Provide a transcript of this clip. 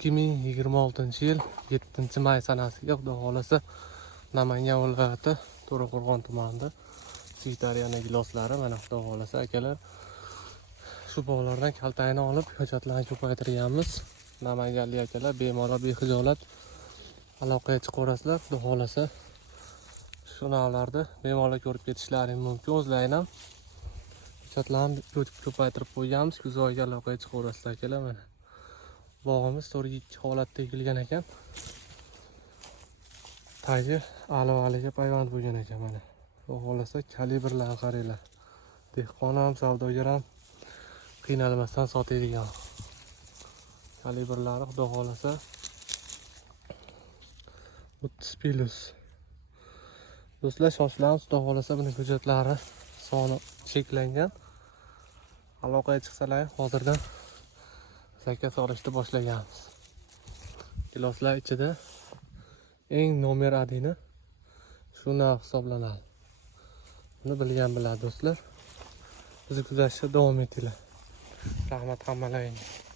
2026-yil 7-may sanasiga Xudo xolasa Namangan viloyati To'raqo'rg'on tumanida Svitariana giloslari mana Xudo xolasa akalar shu bog'lardan kaltayni olib hujjatlarni ko'paytirganmiz. Namanganlik akalar bemalol bexijolat aloqaga chiqaverasizlar. Xudo xolasa shu navlarda bemalol ko'rib ketishlaring mumkin. O'zlaring ham hujjatlarni ko'paytirib qo'yganmiz. Kuz oyiga aloqaga chiqaverasizlar akalar. Mana bog'imiz to'g'ri ikki holatda ekilgan ekan. Tagi aliga payvand bo'lgan ekan mana. Xudo xolasa kalibrlarni qaranglar. Dehqon ham, savdogar ham qiynalmasdan sotadigan kalibrlari Xudo xolasa 30+. Do'stlar shoshilamiz, Xudo xolasa buning hujjatlari soni cheklangan. Aloqaga chiqsalar hozirdan zakaz olishni boshlaganmiz. Giloslar ichida eng nomer 1 shu narx hisoblanadi. Buni bilgan biladi do'stlar. Bizni kuzatishda davom etinglar. Rahmat hammalaringga.